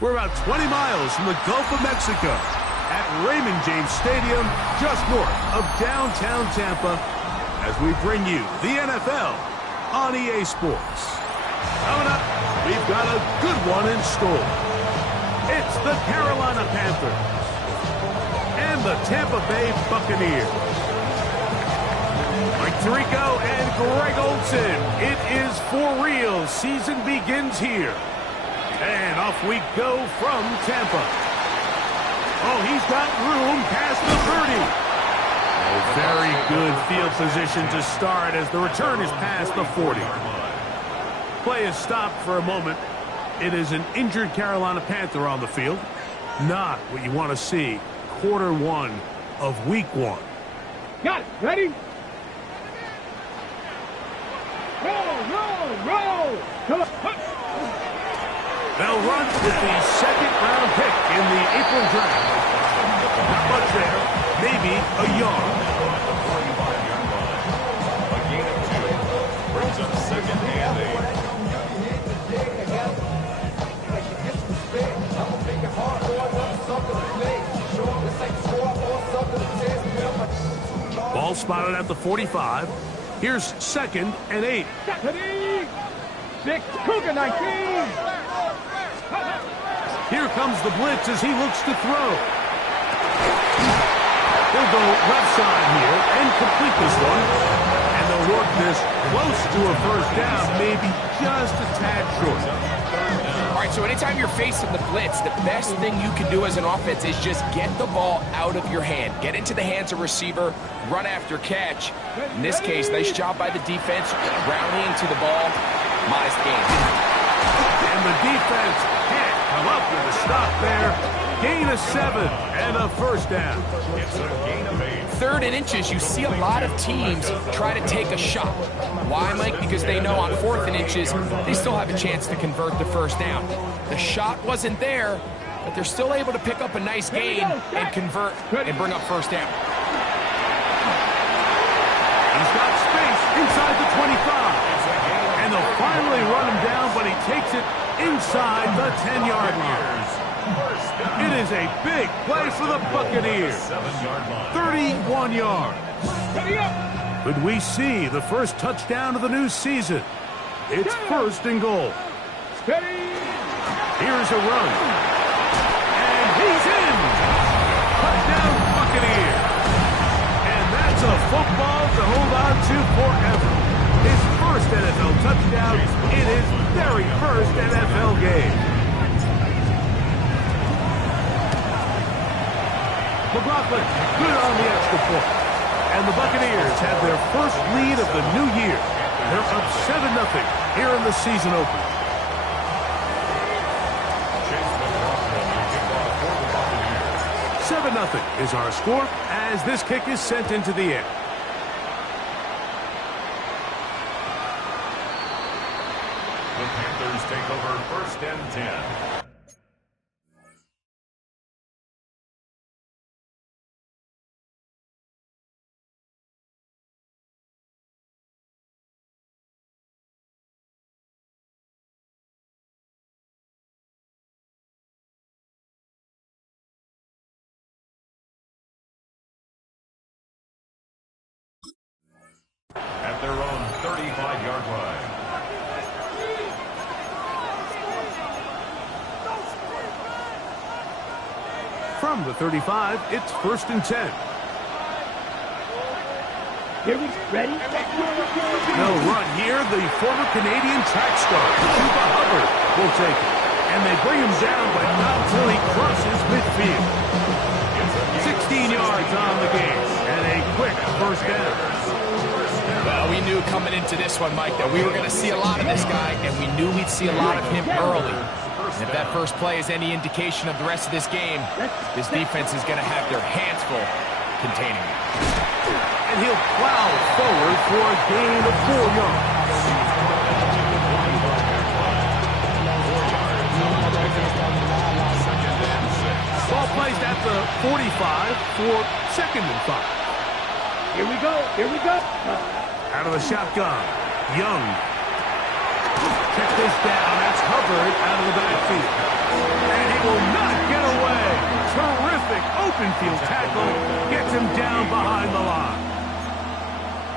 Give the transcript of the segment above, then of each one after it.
We're about 20 miles from the Gulf of Mexico at Raymond James Stadium, just north of downtown Tampa, as we bring you the NFL on EA Sports. Coming up, we've got a good one in store. It's the Carolina Panthers and the Tampa Bay Buccaneers. Mike Tirico and Greg Olsen. It is for real. Season begins here. And off we go from Tampa. Oh, he's got room past the 30. A very good field position to start as the return is past the 40. Play is stopped for a moment. It is an injured Carolina Panther on the field. Not what you want to see. Quarter one of week one. Got it. Ready? Roll. Come on. They'll run with the second-round pick in the April draft. Not much there. Maybe a yard. A gain of 2. Brings up second and 8. Ball spotted at the 45. Here's second and 8. 6, Cougar 19. Here comes the blitz as he looks to throw. He'll go left side here and complete this one. And they'll work this close to a first down, maybe just a tad short. All right, so anytime you're facing the blitz, the best thing you can do as an offense is just get the ball out of your hand. Get into the hands of receiver, run after catch. In this case, nice job by the defense, rallying to the ball. Modest gain. And the defense can't come up with a stop there. Gain of 7 and a first down. It's a gain of 8. 3rd and inches, you see a lot of teams try to take a shot. Why, Mike? Because they know on 4th and inches, they still have a chance to convert the first down. The shot wasn't there, but they're still able to pick up a nice gain and convert and bring up first down. He's got space inside the 25. And they'll finally run him down, but he takes it inside the 10-yard line. It is a big play for the Buccaneers. 31 yards. Could we see the first touchdown of the new season? It's 1st and goal. Here's a run. And he's in. Touchdown Buccaneers. And that's a football to hold on to forever. His first NFL touchdown in his very first NFL game. McLaughlin, good on the extra point. And the Buccaneers have their first lead of the new year. They're up 7-0 here in the season opener. 7-0 is our score as this kick is sent into the air. The Panthers take over 1st and 10. At their own 35-yard line. From the 35, it's 1st and 10. Here we ready? They'll run here. The former Canadian track star, Chuba Hubbard, will take it. And they bring him down, but not until he crosses midfield. 16 yards on the game, and a quick first down. Well, we knew coming into this one, Mike, that we were going to see a lot of this guy, and we knew we'd see a lot of him early. And if that first play is any indication of the rest of this game, this defense is going to have their hands full containing him. And he'll plow forward for a gain of 4 yards. Ball placed at the 45 for 2nd and 5. Here we go. Out of the shotgun, Young. Check this down. That's Hubbard out of the backfield. And they will not get away. Terrific open field tackle gets him down behind the line.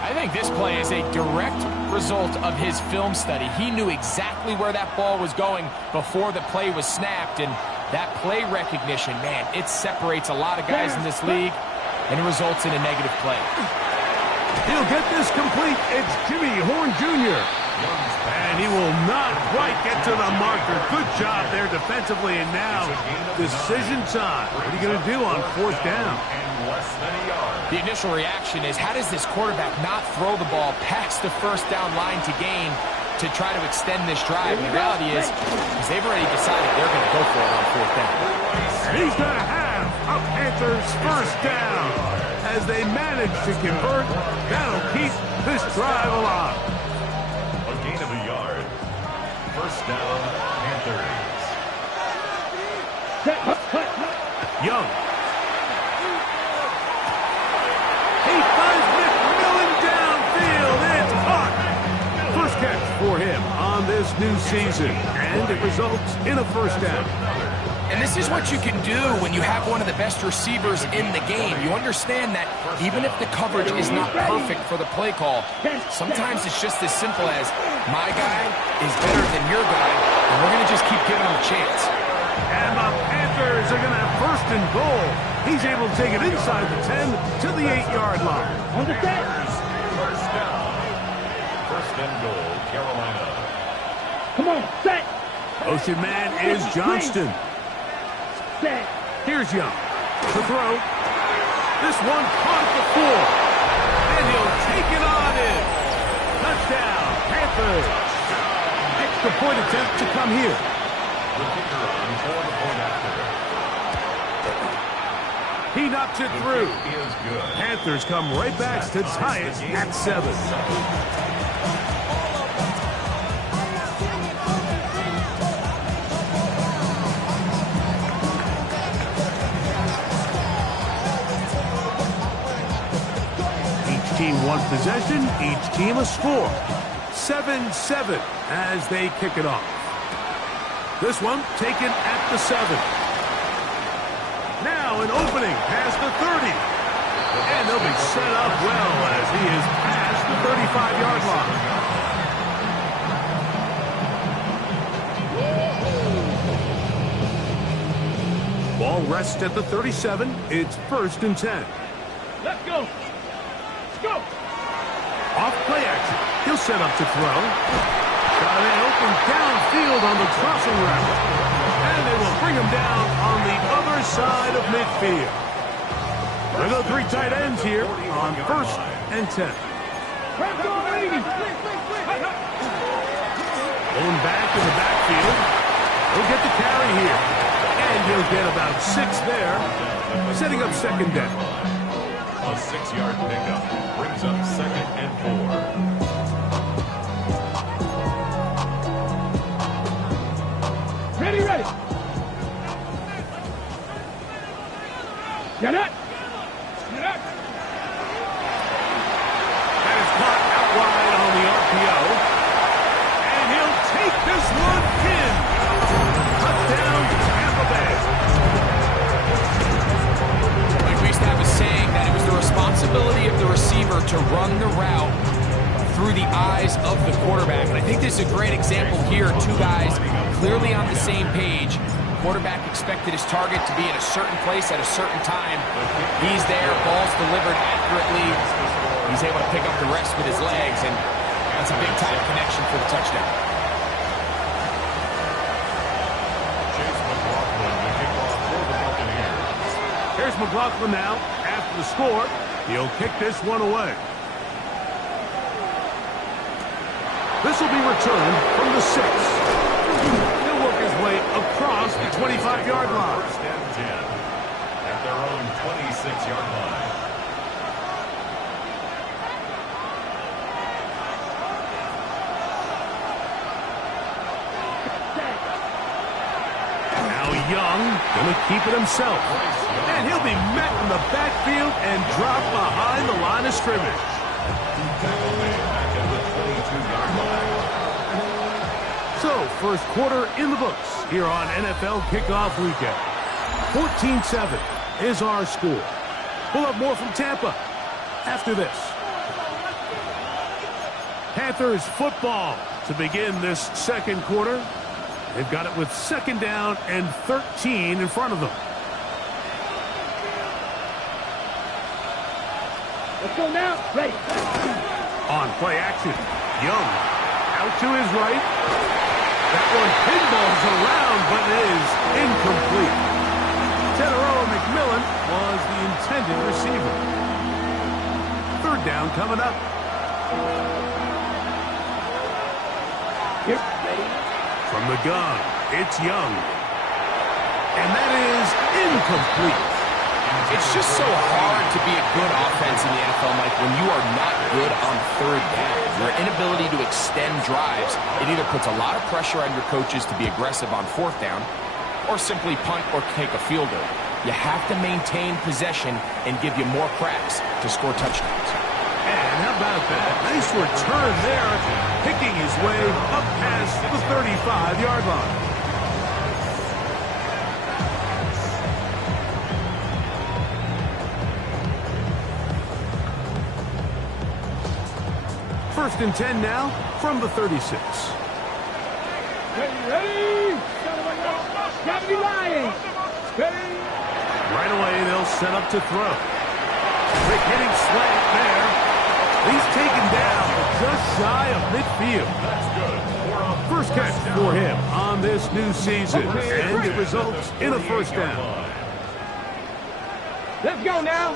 I think this play is a direct result of his film study. He knew exactly where that ball was going before the play was snapped, and that play recognition, man, it separates a lot of guys in this league, and it results in a negative play. He'll get this complete. It's Jimmy Horn Jr. And he will not quite get to the marker. Good job there defensively, and now decision time. What are you going to do on fourth down? The initial reaction is, how does this quarterback not throw the ball past the first down line to gain to try to extend this drive? And the reality is they've already decided they're going to go for it on fourth down. And he's going to have a Panthers first down. As they manage to convert, that'll keep this drive alive. A gain of a yard. First down, Panthers. Young. He finds McMillan downfield. It's caught. First catch for him on this new season. And it results in a first down. And this is what you can do when you have one of the best receivers in the game. You understand that even if the coverage is not perfect for the play call, sometimes it's just as simple as, my guy is better than your guy, and we're going to just keep giving him a chance. And the Panthers are going to have first and goal. He's able to take it inside the 10 to the 8-yard line. On the set. First down. First and goal, Carolina. Come on, set. Motion man is Johnston. Set. Here's Young to throw. This one caught at the 4. And he'll take it on in. Touchdown, Panthers. Extra point attempt to come here. The kicker on for the point after. He knocks it through. Is good. Panthers come right back to tie it at 7. Each team one possession, each team a score. 7-7 as they kick it off. This one taken at the 7. Now an opening past the 30. And they'll be set up well as he is past the 35-yard line. Ball rests at the 37. It's first and 10. Let's go. Let's go. Off play action. He'll set up to throw. Got an open downfield on the crossing route. And they will bring him down on the other side of midfield. There go 3 tight ends here on first and 10. Going back in the backfield. He'll get the carry here. And he'll get about 6 there. Setting up second down. A 6-yard pickup brings up second and 4. Ready, ready. Get it. Get it. That is caught out wide on the RPO. And he'll take this one in. Touchdown, Tampa Bay. Like we used to have a saying that it was the responsibility of the receiver to run the route through the eyes of the quarterback. And I think this is a great example here. 2 guys clearly on the same page. Quarterback expected his target to be in a certain place at a certain time. He's there, ball's delivered accurately. He's able to pick up the rest with his legs, and that's a big-time connection for the touchdown. Chase McLaughlin to kick off for the Buccaneers. Here's McLaughlin now. After the score, he'll kick this one away. This will be returned from the 6. He'll work his way across the 25-yard line. First and 10 at their own 26-yard line. Now Young gonna keep it himself. And he'll be met in the backfield and dropped behind the line of scrimmage. Tackle made back at the 22-yard line. So, first quarter in the books here on NFL Kickoff Weekend. 14-7 is our score. We'll have more from Tampa after this. Panthers football to begin this second quarter. They've got it with second down and 13 in front of them. Let's go now. Ready. On play action, Young out to his right. That one pinballs around, but is incomplete. Teteroa McMillan was the intended receiver. Third down coming up. Here. Ready. From the gun, it's Young. And that is incomplete. It's just so hard to be a good offense in the NFL, Mike, when you are not good on third down. Your inability to extend drives, it either puts a lot of pressure on your coaches to be aggressive on fourth down or simply punt or take a field goal. You have to maintain possession and give you more cracks to score touchdowns. And how about that? Nice return there, picking his way up past the 35-yard line. First and 10 now from the 36. Ready. Gravity lying. Ready. Right away, they'll set up to throw. Quick hitting slant there. He's taken down just shy of midfield. First catch for him on this new season, and it results in a first down. Let's go now.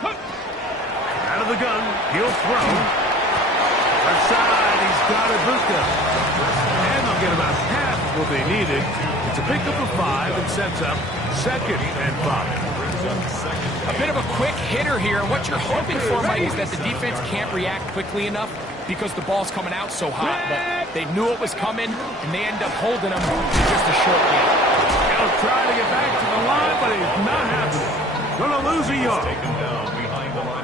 Out of the gun, he'll throw. Left side, he's got it, Buska. And they'll get about half of what they needed. It's a pickup of 5 and sets up second and 5. A bit of a quick hitter here. What you're hoping for, Mike, is that the defense can't react quickly enough because the ball's coming out so hot. But they knew it was coming, and they end up holding them to just a short game. He'll try to get back to the line, but it's not happening. Gonna lose a yard.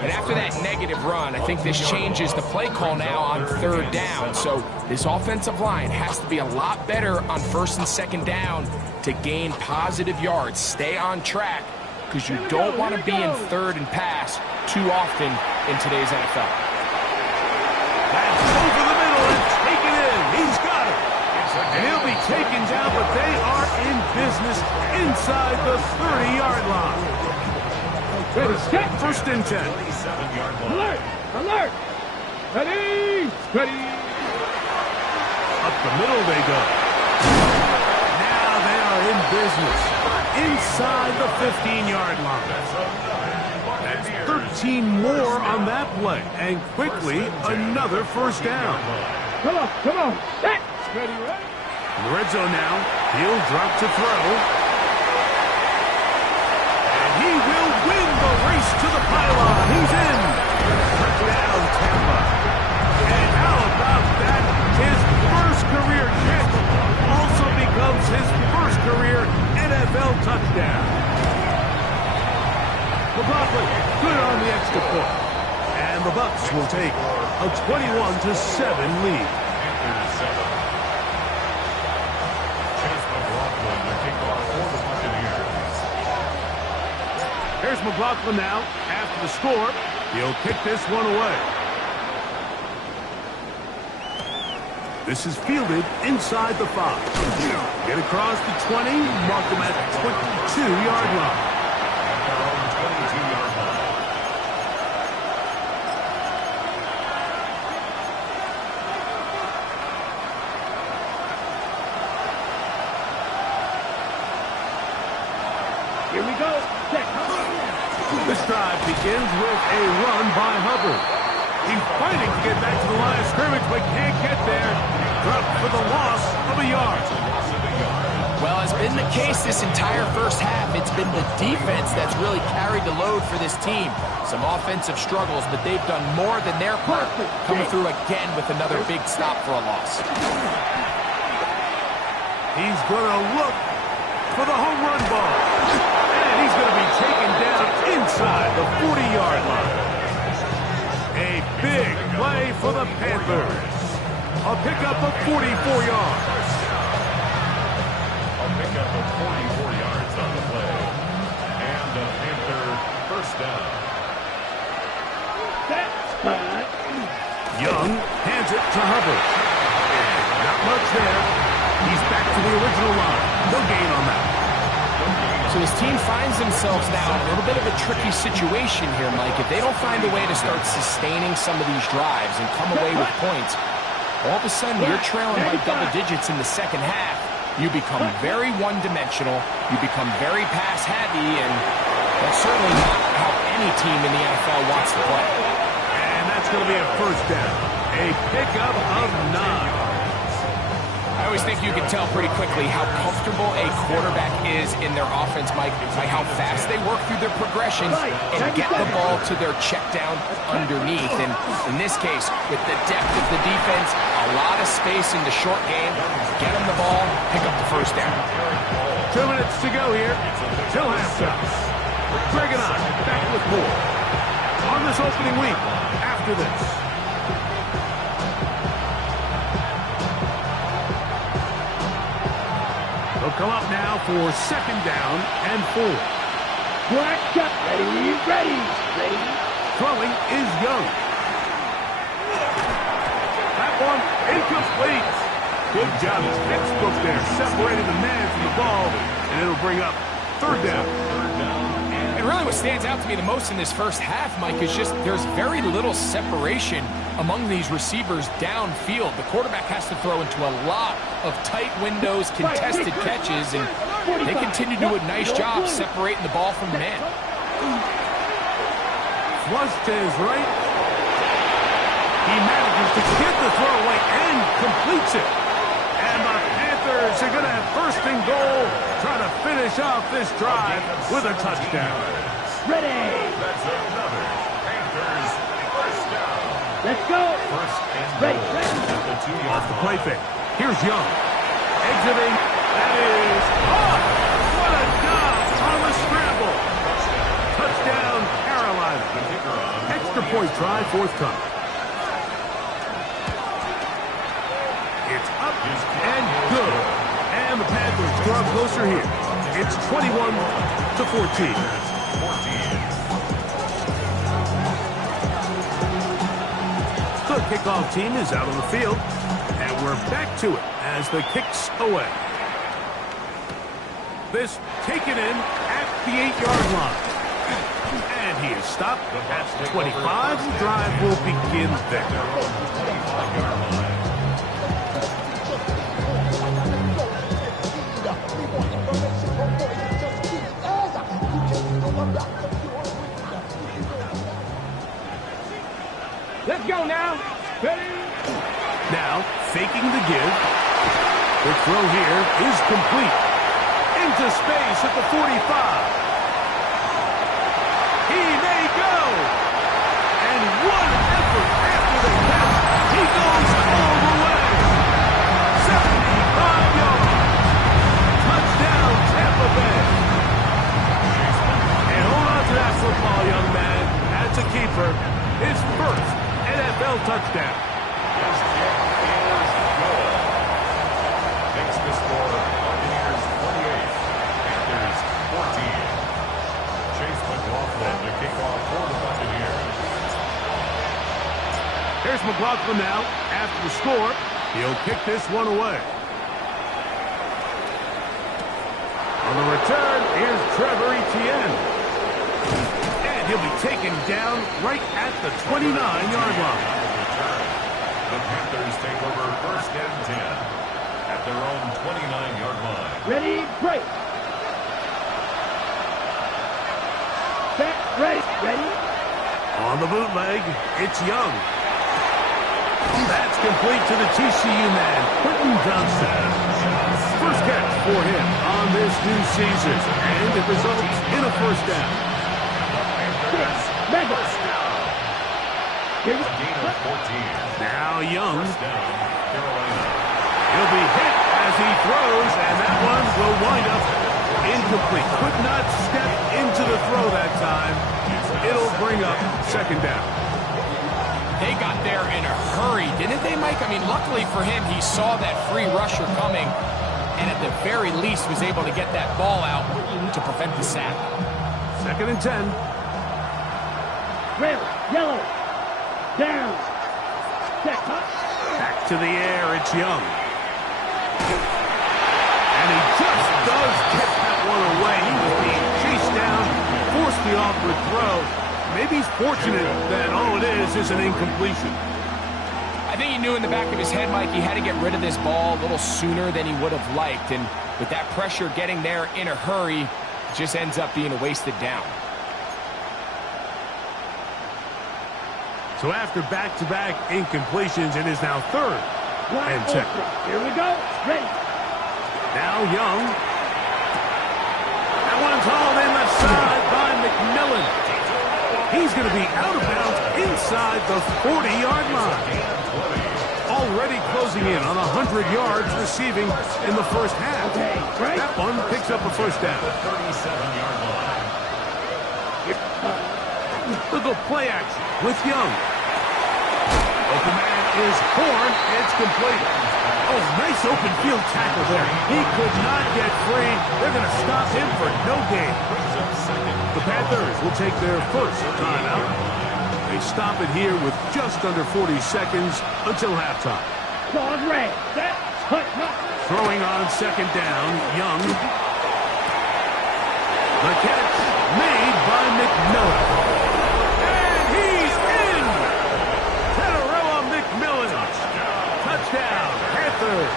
And after that negative run, I think this changes the play call now on third down. So this offensive line has to be a lot better on first and second down to gain positive yards. Stay on track, because you don't want to be in third and pass too often in today's NFL. That's over the middle and taken in. He's got it. And he'll be taken down, but they are in business inside the 30-yard line. Ready. Set. First and 10. Alert. Alert. Ready. Ready. Up the middle they go. Now they are in business inside the 15-yard line. That's 13 more on that play. And quickly, another first down. Come on. Come on. Set. Ready. Ready. In the red zone now. He'll drop to throw. He will win the race to the pylon. He's in. Touchdown, Tampa. And how about that? His first career catch also becomes his first career NFL touchdown. McLaughlin good on the extra point. And the Bucs will take a 21-7 lead. Here's McLaughlin now. After the score, he'll kick this one away. This is fielded inside the 5. Get across the 20, mark him at the 22-yard line. Here we go. Set. This drive begins with a run by Hubbard. He's fighting to get back to the line of scrimmage, but can't get there. Dropped for the loss of a yard. Well, as been the case this entire first half, it's been the defense that's really carried the load for this team. Some offensive struggles, but they've done more than their part, coming through again with another big stop for a loss. He's going to look for the home run ball. And he's going to be taken down inside the 40-yard line. A big play for the Panthers. A pickup of 44 yards. A pickup of 44 yards on the play. And the Panther first down. Young hands it to Hubbard. Not much there. He's back to the original line. No gain on that. So his team finds themselves now in a little bit of a tricky situation here, Mike. If they don't find a way to start sustaining some of these drives and come away with points, all of a sudden you're trailing by double digits in the second half. You become very one-dimensional. You become very pass-heavy, and that's certainly not how any team in the NFL wants to play. And that's going to be a first down. A pickup of 9. I always think you can tell pretty quickly how comfortable a quarterback is in their offense, Mike, by how fast they work through their progressions and get the ball to their check down underneath. And in this case, with the depth of the defense, a lot of space in the short game, get them the ball, pick up the first down. 2 minutes to go here till halftime. Greg and I back with more on this opening week after this. They'll come up now for second down and 4. Black shot. Ready. Throwing is Young. That one incomplete. Good job. His textbook there, separating the man from the ball, and it'll bring up third down. And really what stands out to me the most in this first half, Mike, is just there's very little separation among these receivers downfield. The quarterback has to throw into a lot of tight windows, contested catches, and they continue to do a nice job separating the ball from the man. Flush to his right. He manages to get the throw away and completes it. And the Panthers are going to have first and goal, trying to finish off this drive with a touchdown. Ready. That's another Panthers first down. Let's go. First and Ready. goal at the 2-yard Off the line. play fake. Here's Young. Exiting. That is off. What a dodge on the scramble. Touchdown, Carolina. Extra point try, forthcoming. It's up and good. And the Panthers draw closer here. It's 21-14. The kickoff team is out on the field. And we're back to it as the kick's away. This taken in at the 8-yard line. And he is stopped at 25. The drive will begin there. Let's go now. Ready. Now, faking the give. The throw here is complete. Into space at the 45. He may go. And one effort after the catch. He goes all the way. 75 yards. Touchdown, Tampa Bay. And hold on to that football, young man. That's a keeper. His first NFL touchdown. His kick is good. Makes the score Buccaneers 48, Panthers 14. Chase McLaughlin to kick off for the Buccaneers. Here's McLaughlin now. After the score, he'll kick this one away. On the return, here's Trevor Etienne. And he'll be taken down right at the 29-yard line. The Panthers take over first and 10 at their own 29-yard line. Ready. Break. Set. Ready. On the bootleg, it's Young. That's complete to the TCU man, Quentin Johnson. First catch for him on this new season, and it results in a first down. A gain of 14. Now Young. First down, Carolina. He'll be hit as he throws, and that one will wind up incomplete. Could not step into the throw that time. It'll bring up second down. They got there in a hurry, didn't they, Mike? I mean, luckily for him, he saw that free rusher coming, and at the very least was able to get that ball out to prevent the sack. 2nd and 10. Red, yellow, down. Check, huh? Back to the air, it's Young. And he just does get that one away. He was being chased down, forced the awkward throw. Maybe he's fortunate that all it is an incompletion. I think he knew in the back of his head, Mike, he had to get rid of this ball a little sooner than he would have liked. And with that pressure getting there in a hurry, it just ends up being a wasted down. So after back-to-back incompletions, it is now 3rd and 10. Here we go. Ready. Now Young. That one's hauled in left side by McMillan. He's going to be out of bounds inside the 40-yard line. Already closing in on 100 yards receiving in the first half. That one picks up a first down. 37-yard line. Look at play action with Young. Open man is Horn. It's complete. Oh, nice open field tackle there. He could not get free. They're going to stop him for no gain. The Panthers will take their first timeout. They stop it here with just under 40 seconds until halftime. Ball red. Set. Hut. Throwing on 2nd down, Young. The catch made by McMillan. And he's in! Teterella McMillan. Touchdown, Panthers.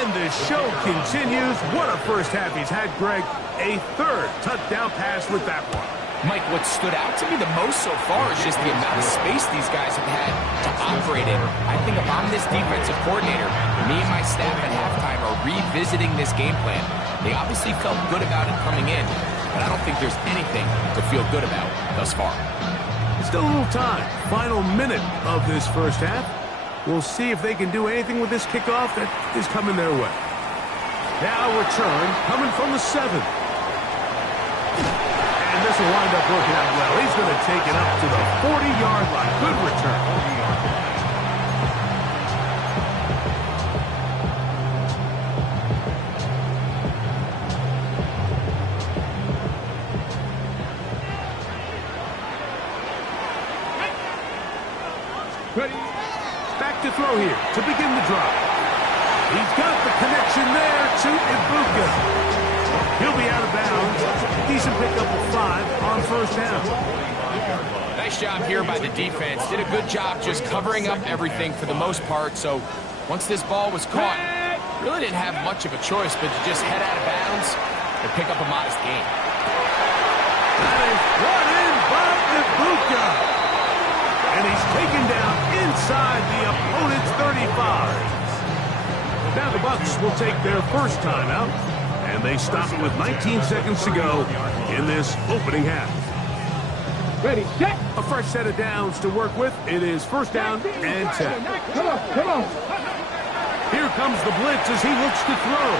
And the show continues. What a first half he's had, Greg. A 3rd touchdown pass with that one. Mike, what stood out to me the most so far is just the amount of space these guys have had to operate in. I think if I'm this defensive coordinator, me and my staff at halftime are revisiting this game plan. They obviously felt good about it coming in, but I don't think there's anything to feel good about thus far. Still a little time. Final minute of this first half. We'll see if they can do anything with this kickoff that is coming their way. Now return coming from the 7. And this will wind up working out well. He's going to take it up to the 40-yard line. Good return. 40-yard line. Ready. Back to throw here to begin the drive. He's got the connection there to Ibuka. He'll be out of bounds. Decent pickup of 5 on first down. Nice job here by the defense. Did a good job just covering up everything for the most part. So once this ball was caught, really didn't have much of a choice but to just head out of bounds and pick up a modest gain. That is brought in by Ibuka. And he's taken down inside the opponent's 35. Now the Bucs will take their first timeout, and they stop it with 19 seconds to go in this opening half. Ready, set. A fresh set of downs to work with. It is first down and 10. Come on, come on. Here comes the blitz as he looks to throw.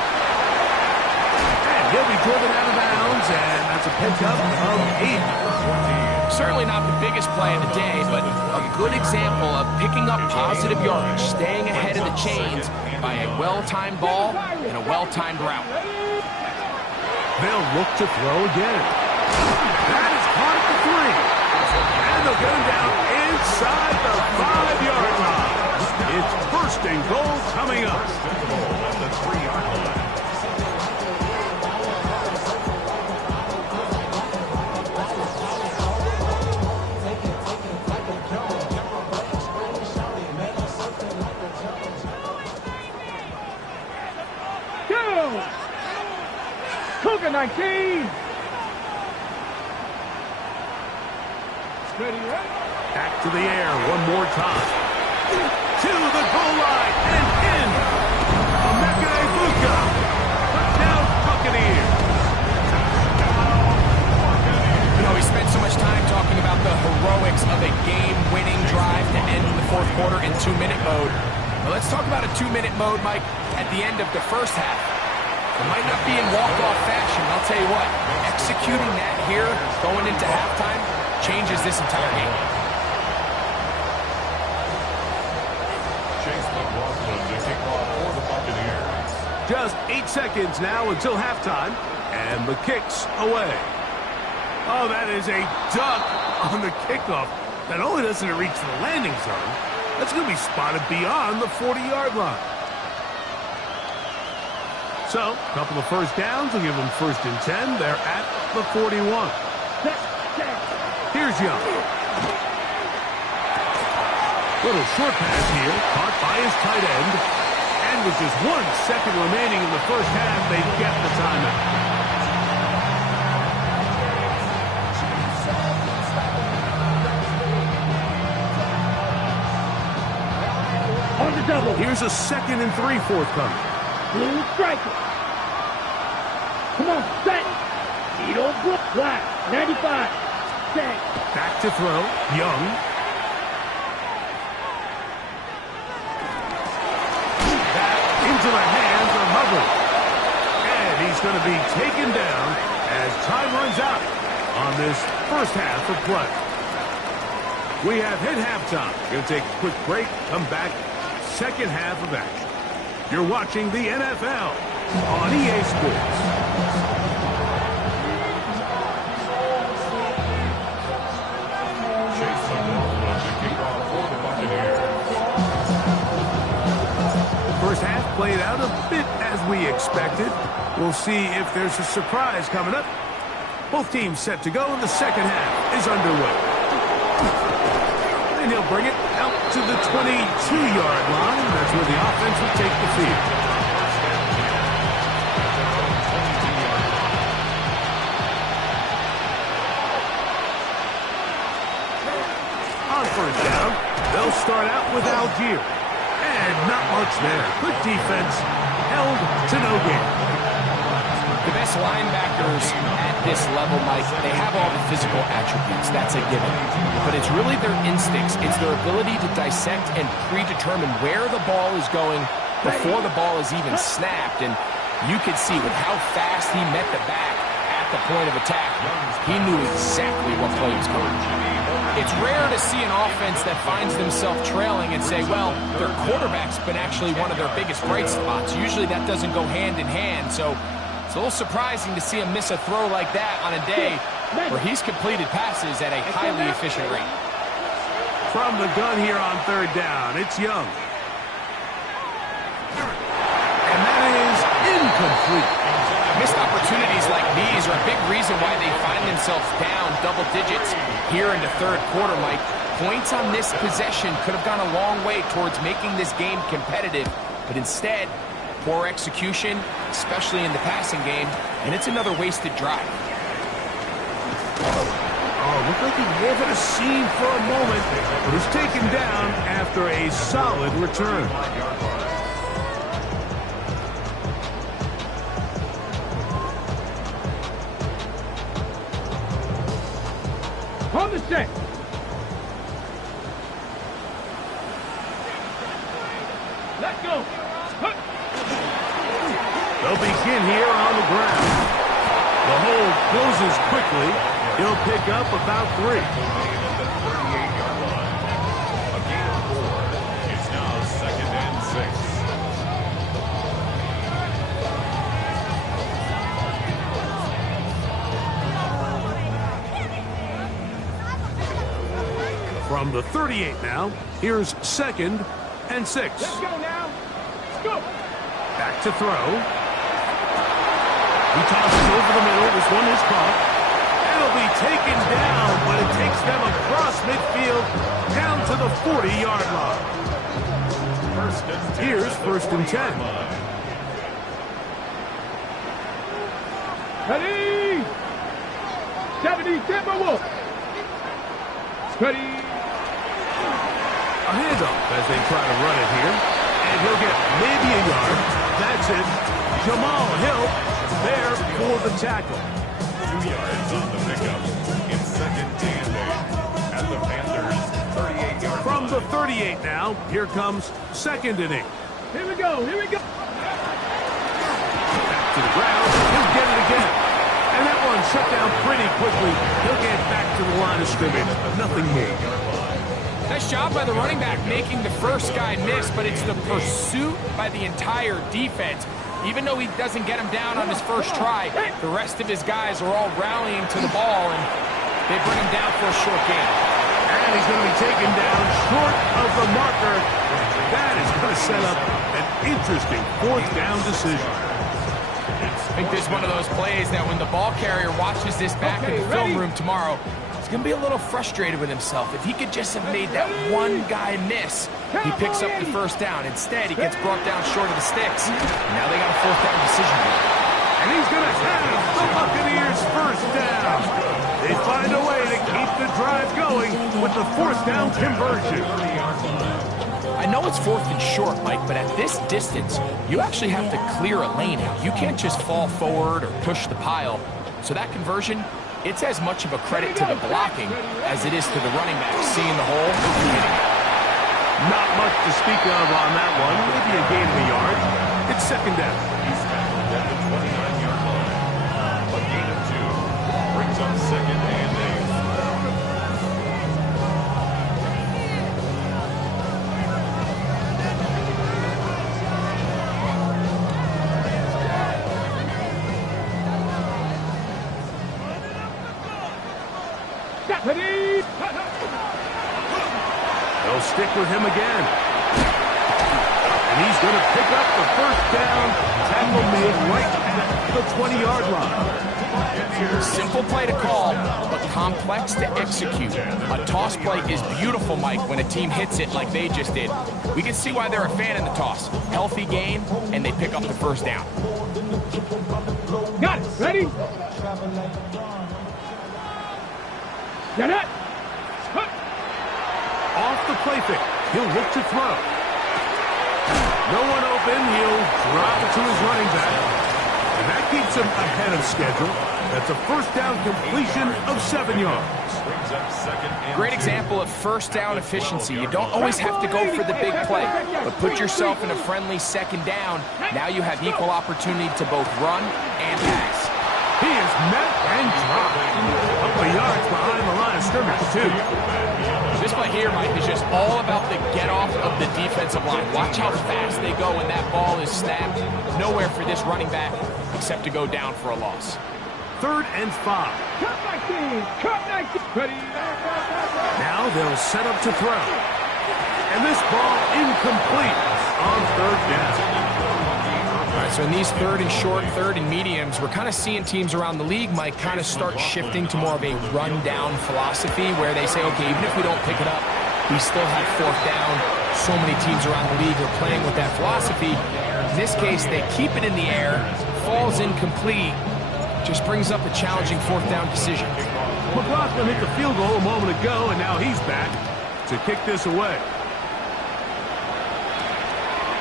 And he'll be driven out of bounds, and that's a pickup of 8. Certainly not the biggest play of the day, but a good example of picking up positive yardage, staying ahead of the chains by a well-timed ball and a well-timed route. They'll look to throw again. That is caught at the 3. And they'll get him down inside the 5-yard line. It's first and goal coming up. At the 3-yard line. Cougar 19. Ready, right? Back to the air one more time. To the goal line and in. Emeka Ibuka. Touchdown Buccaneers. You know, we spent so much time talking about the heroics of a game-winning drive to end the fourth quarter in 2-minute mode. Well, let's talk about a 2-minute mode, Mike, at the end of the first half. It might not be in walk-off fashion, I'll tell you what, executing that here, going into halftime, changes this entire game. Chase McLaughlin to kick off for the Buccaneers. Just 8 seconds now until halftime, and the kick's away. Oh, that is a duck on the kickoff. Not only doesn't it reach the landing zone, that's going to be spotted beyond the 40-yard line. So, a couple of first downs will give them 1st and 10. They're at the 41. Here's Young. Little short pass here, caught by his tight end. And with just 1 second remaining in the first half, they get the timeout. On the double. Here's a 2nd and 3 forthcoming. Blue striker. Come on, set. Edo Brook. Black. 95. Set. Back to throw. Young. Back into the hands of Hubbard. And he's going to be taken down as time runs out on this first half of play. We have hit halftime. Going to take a quick break. Come back. Second half of action. You're watching the NFL on EA Sports. Chase McLaughlin to kick off for the Buccaneers. First half played out a bit as we expected. We'll see if there's a surprise coming up. Both teams set to go, and the second half is underway. And he'll bring it out to the 22-yard line. That's where the offense will take the field. On first down, they'll start out with Algier. And not much there. Good defense, held to no gain. The best linebackers at this level, Mike, they have all the physical attributes. That's a given. But it's really their instincts. It's their ability to dissect and predetermine where the ball is going before the ball is even snapped. And you could see with how fast he met the back at the point of attack, he knew exactly what play was coming. It's rare to see an offense that finds themselves trailing and say, well, their quarterback's been actually one of their biggest bright spots. Usually that doesn't go hand in hand. So it's a little surprising to see him miss a throw like that on a day where he's completed passes at a highly efficient rate. From the gun here on third down, it's Young. And that is incomplete. Missed opportunities like these are a big reason why they find themselves down double digits here in the third quarter, Mike. Points on this possession could have gone a long way towards making this game competitive, but instead, poor execution, especially in the passing game, and it's another wasted drive. Oh, looked like he gave it a seam for a moment, but was taken down after a solid return. On the set. Let go. They'll begin here on the ground. The hold closes quickly. He'll pick up about 3. A gain of 4. It's now 2nd and 6. From the 38 now, here's 2nd and 6. Let's go now. Let's go. Back to throw. He tosses over the middle. This one is caught. It'll be taken down, but it takes them across midfield down to the 40-yard line. Here's 1st and 10. Ready. 70 Timberwolves. Ready. A handoff as they try to run it here. And he'll get maybe a yard. That's it. Jamal Hill there for the tackle. 2 yards on the pickup. It's 2nd and 8 at the Panthers' 38-yard From line. the 38 now, here comes 2nd and 8. Here we go. Here we go. Back to the ground. He'll get it again. And that one shut down pretty quickly. He'll get back to the line line of scrimmage, nothing more. Nice job by the running back making the first guy miss, but it's the pursuit by the entire defense. Even though he doesn't get him down on his first try, the rest of his guys are all rallying to the ball, and they bring him down for a short gain. And he's going to be taken down short of the marker. That is going to set up an interesting fourth down decision. I think this is one of those plays that when the ball carrier watches this back in the film room tomorrow, he's going to be a little frustrated with himself. If he could just have made that one guy miss, he picks up the first down. Instead, he gets brought down short of the sticks. Now they got a fourth down decision. And he's going to have the Buccaneers first down. They find a way to keep the drive going with the fourth down conversion. I know it's fourth and short, Mike, but at this distance, you actually have to clear a lane out. You can't just fall forward or push the pile. So that conversion, it's as much of a credit to the blocking as it is to the running back seeing the hole and hitting it. Not much to speak of on that one. Maybe a gain of a yard. It's second down. He's tackled at the 29-yard line. A gain of 2 brings up second and 8. They'll stick with him again. And he's going to pick up the first down. Tackle made right at the 20-yard line. Simple play to call, but complex to execute. A toss play is beautiful, Mike, when a team hits it like they just did. We can see why they're a fan in the toss. Healthy gain, and they pick up the first down. Got it. Ready? Get it. Off the play fake. He'll look to throw. No one open. He'll drop it to his running back. And that keeps him ahead of schedule. That's a first down completion of 7 yards. Great example of first down efficiency. You don't always have to go for the big play, but put yourself in a friendly second down. Now you have equal opportunity to both run and pass. He is met and dropped. A couple of yards behind the line of scrimmage, too. This play here, Mike, is just all about the get-off of the defensive line. Watch how fast they go when that ball is snapped. Nowhere for this running back except to go down for a loss. 3rd and 5. Cut 19. Cut 19. Ready? Now they'll set up to throw. And this ball incomplete on 3rd down. All right, so in these 3rd and short, 3rd and mediums, we're kind of seeing teams around the league, Mike, kind of start shifting to more of a run-down philosophy where they say, okay, even if we don't pick it up, we still have 4th down. So many teams around the league are playing with that philosophy. In this case, they keep it in the air, falls incomplete, just brings up a challenging 4th down decision. McLaughlin hit the field goal a moment ago, and now he's back to kick this away.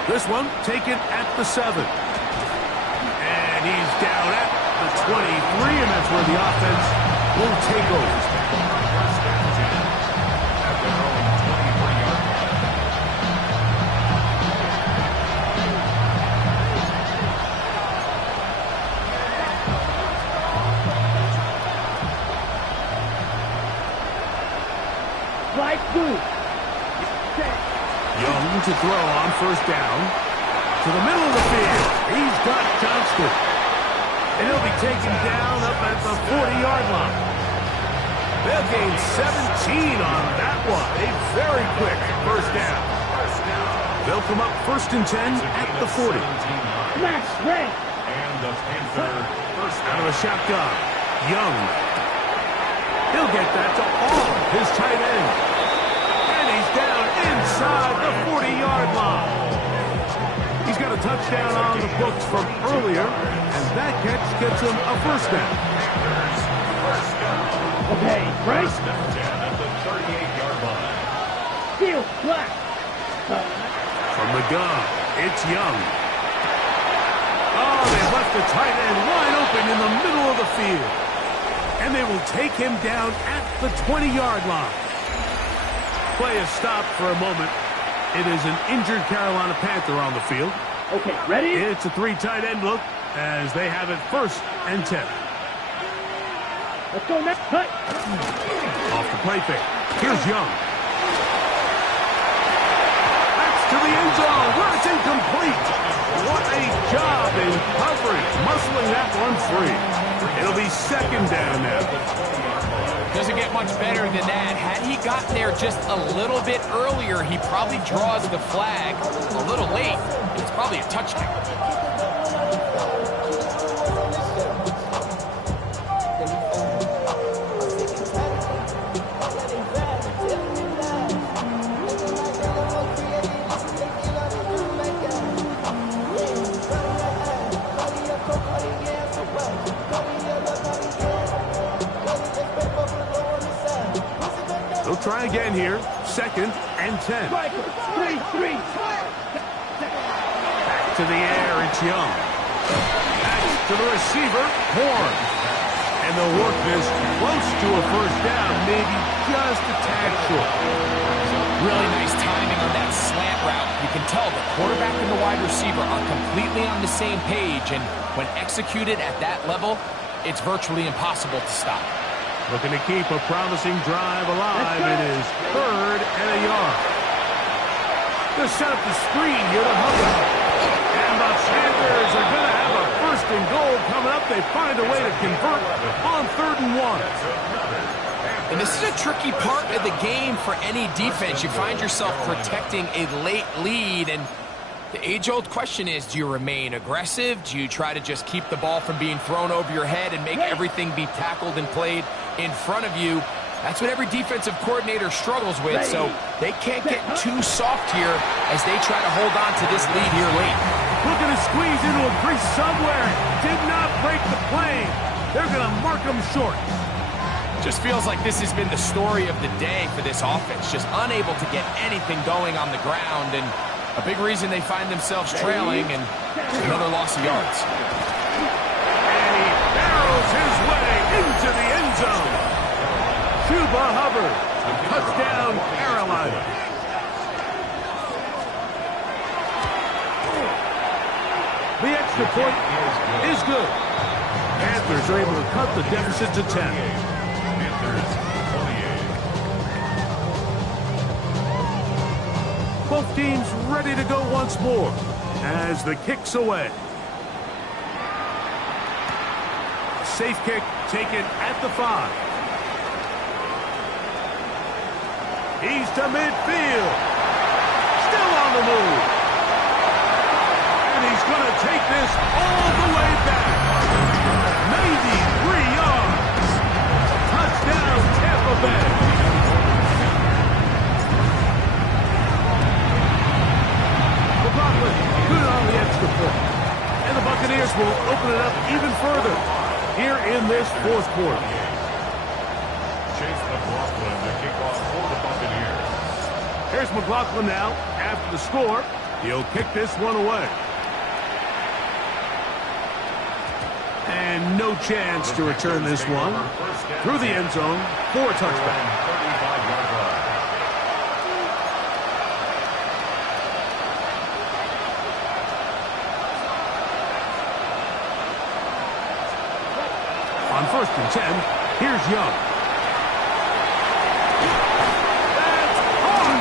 This one taken at the 7. And he's down at the 23, and that's where the offense will take over. Flag 2. Young to throw on first down. To the middle of the field. He's got Johnston. And he'll be taken down up at the 40-yard line. They'll gain 17 on that one. A very quick first down. They'll come up 1st and 10 at the 40. Max Ray. And the Panther first Out of a shotgun. Young. He'll get that to all his tight end. And he's down inside the 40-yard line. He's got a touchdown on the books from earlier, and that catch gets him a first down. Okay, right. at the 38-yard line. Steel flat. From the gun, it's Young. Oh, they left the tight end wide open in the middle of the field. And they will take him down at the 20-yard line. Play is stopped for a moment. It is an injured Carolina Panther on the field. Okay, ready? It's a 3 tight end look as they have it 1st and 10. Let's go next. Cut. Off the play fake. Here's Young. That's to the end zone where it's incomplete. What a job in coverage, muscling that one free. It'll be second down now. Doesn't get much better than that. Had he gotten there just a little bit earlier, he probably draws the flag a little late. It's probably a touchdown. They'll try again here. 2nd and 10. Back to the air, it's Young. That's to the receiver, Horn. And they'll work this close to a first down, maybe just a tad short. Really nice timing on that slant route. You can tell the quarterback and the wide receiver are completely on the same page, and when executed at that level, it's virtually impossible to stop. Looking to keep a promising drive alive. It is 3rd and a yard. They'll set up the screen here to Hubbard. And the Panthers are going to have a 1st and goal coming up. They find a way to convert on 3rd and 1. And this is a tricky part of the game for any defense. You find yourself protecting a late lead, and the age-old question is, do you remain aggressive? Do you try to just keep the ball from being thrown over your head and make everything be tackled and played in front of you? That's what every defensive coordinator struggles with, so they can't get too soft here as they try to hold on to this lead here late. Looking to squeeze into a crease somewhere. Did not break the plane. They're going to mark them short. Just feels like this has been the story of the day for this offense, just unable to get anything going on the ground, and a big reason they find themselves trailing, and another loss of yards. And he barrels his way into the end zone. Chuba Hubbard, touchdown Carolina. The extra point is good. Panthers are able to cut the deficit to 10. Both teams ready to go once more as the kick's away. Safe kick taken at the 5. He's to midfield. Still on the move. And he's going to take this all the way back. 93 yards. Touchdown, Tampa Bay. Good on the extra point. And the Buccaneers will open it up even further here in this 4th quarter. Chase McLaughlin to kick off for the Buccaneers. Here's McLaughlin now after the score. He'll kick this one away. And no chance to return this one through the end zone for a touchback. On 1st and 10, here's Young. That's on!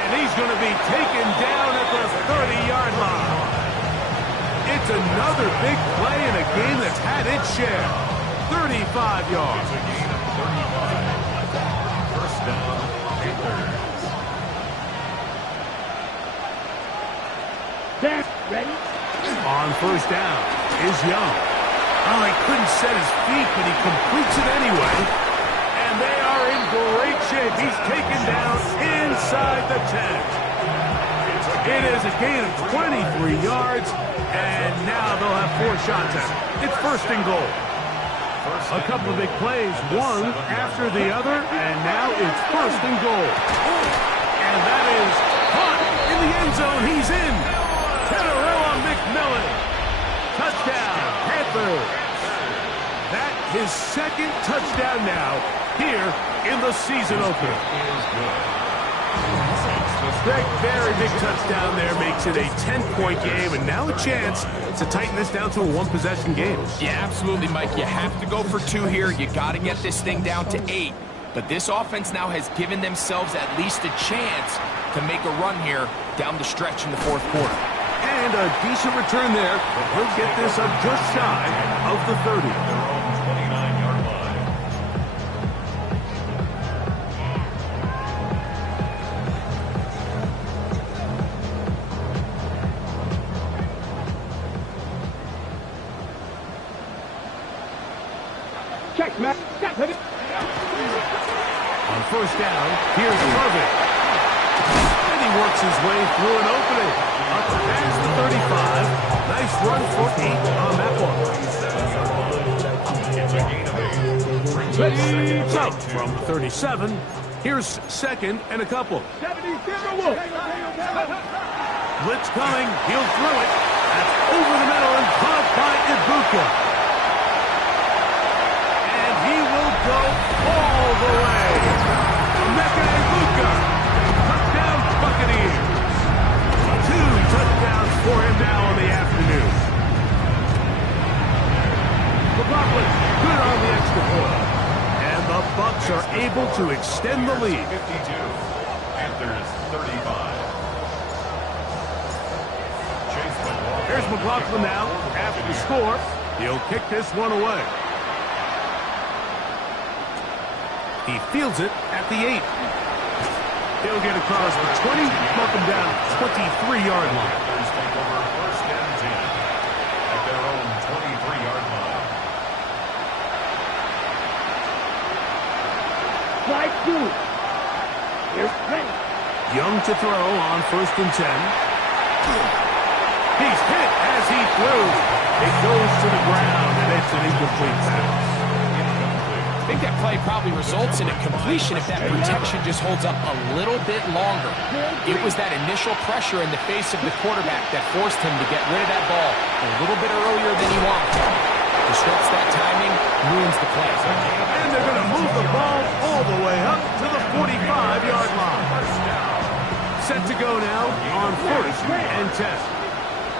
And he's going to be taken down at the 30-yard line. It's another big play in a game that's had its share. 35 yards. It's a gain of 35. 1st down, Panthers. Ready? On 1st down is Young. Oh, he couldn't set his feet, but he completes it anyway. And they are in great shape. He's taken down inside the 10. It is a gain of 23 yards, and now they'll have 4 shots at it. It's 1st and goal. A couple of big plays, one after the other, and now it's 1st and goal. And that is caught in the end zone. He's in. Kenarella McMillan. Touchdown, Panthers. That's his 2nd touchdown now here in the season opener. Greg, very big touchdown there, makes it a 10-point game, and now a chance to tighten this down to a 1-possession game. Yeah, absolutely, Mike. You have to go for 2 here. You got to get this thing down to 8. But this offense now has given themselves at least a chance to make a run here down the stretch in the fourth quarter. And a decent return there. He'll get this up just shy of the 30. Their own 29-yard line. Check, Matt. Stop it. On first down, here's Irvin. And he works his way through an opening. Up past the 35. Nice run for 8 on that one. It's a gain of 8. Brings up So, second. from 37, here's second and a couple. 70, Blitz coming. He'll throw it. That's over the middle and caught by Ibuka. And he will go all the way. Emeka Ibuka. Touchdown Buccaneers. 2 touchdowns for him now in the afternoon. McLaughlin good on the extra point. And the Bucs are able to extend the lead. 52. Panthers 35. Chase McLaughlin. Here's McLaughlin now after the score. He'll kick this one away. He fields it at the 8. He'll get across the 20, knock him down 23-yard line. Panthers take over first and 10 at their own 23-yard line. Slide two. Here's Trent. Young to throw on first and 10. He's hit as he throws. It goes to the ground, and it's an incomplete pass. I think that play probably results in a completion if that protection just holds up a little bit longer. It was that initial pressure in the face of the quarterback that forced him to get rid of that ball a little bit earlier than he wanted. Disrupts that timing, ruins the play. And they're going to move the ball all the way up to the 45-yard line. Set to go now on first and 10.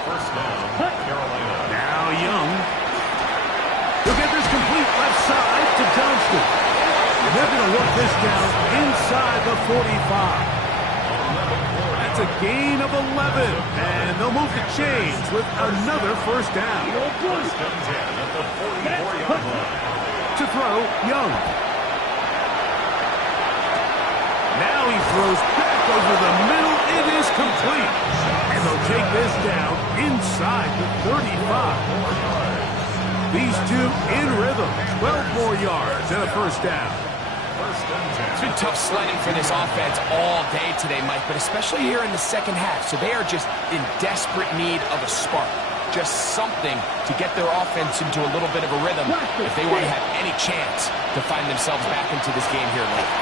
First down, Carolina. Now Young. He'll get this complete left side to Johnston. And they're going to work this down inside the 45. That's a gain of 11. And they'll move the chains with another first down. First and 10 at the 44-yard line. To throw, Young. Now he throws back over the middle. It is complete. And they'll take this down inside the 35. These two in rhythm. 12 more yards and a first down. First and 10. It's been tough sledding for this offense all day today, Mike, but especially here in the second half. So they are just in desperate need of a spark. Just something to get their offense into a little bit of a rhythm if they want to have any chance to find themselves back into this game here late.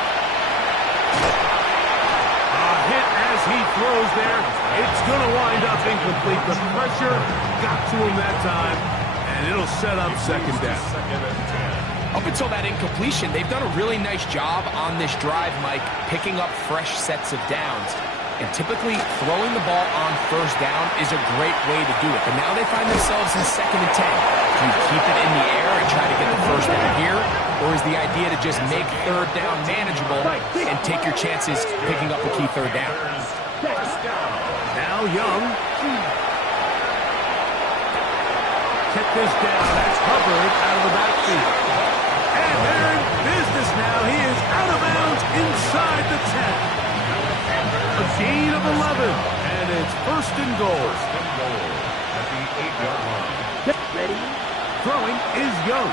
A hit as he throws there. It's going to wind up incomplete. The pressure got to him that time, and it'll set up second down. Second and 10. Up until that incompletion, they've done a really nice job on this drive, Mike, picking up fresh sets of downs. And typically, throwing the ball on first down is a great way to do it. But now they find themselves in second and 10. Do you keep it in the air and try to get the first down here? Or is the idea to just make third down manageable and take your chances picking up a key third down? First down. Now Young. Check this down. That's Hubbard out of the backfield. And they're in business now. He is out of bounds inside the 10. A gain of 11. And it's first and goal. First and goal at the 8-yard line. Ready? Throwing is Young.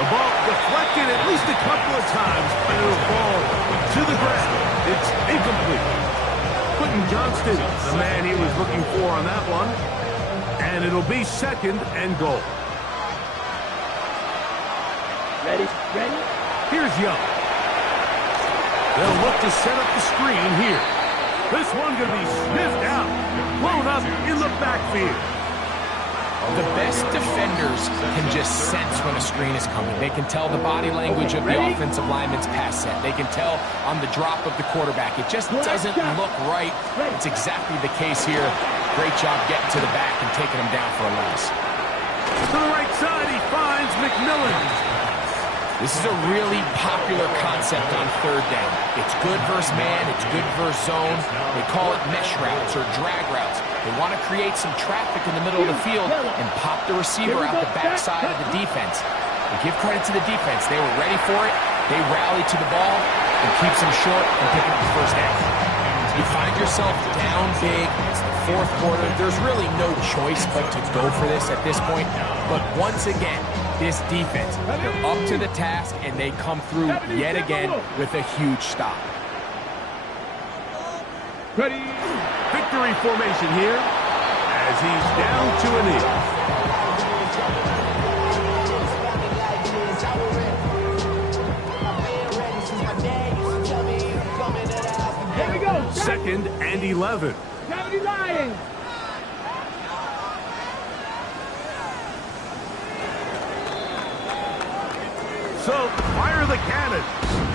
The ball deflected at least a couple of times, and it'll fall to the ground. It's incomplete. Quentin Johnston, the man he was looking for on that one. And it'll be second and goal. Ready? Ready? Here's Young. They'll look to set up the screen here. This one going to be sniffed out, blown up in the backfield. The best defenders can just sense when a screen is coming. They can tell the body language of the offensive lineman's pass set. They can tell on the drop of the quarterback. It just doesn't look right. It's exactly the case here. Great job getting to the back and taking him down for a loss. To the right side, he finds McMillan. This is a really popular concept on third down. It's good versus man, it's good versus zone. They call it mesh routes or drag routes. They want to create some traffic in the middle of the field and pop the receiver out the backside of the defense. And give credit to the defense. They were ready for it. They rallied to the ball and keeps them short and picking up the first down. You find yourself down big. It's the fourth quarter. There's really no choice but to go for this at this point. But once again, this defense, they're up to the task, and they come through yet again with a huge stop. Ready. Victory formation here as he's down to a knee. Here we go. 2nd and 11. 79. So, fire the cannon.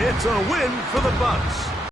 It's a win for the Bucs.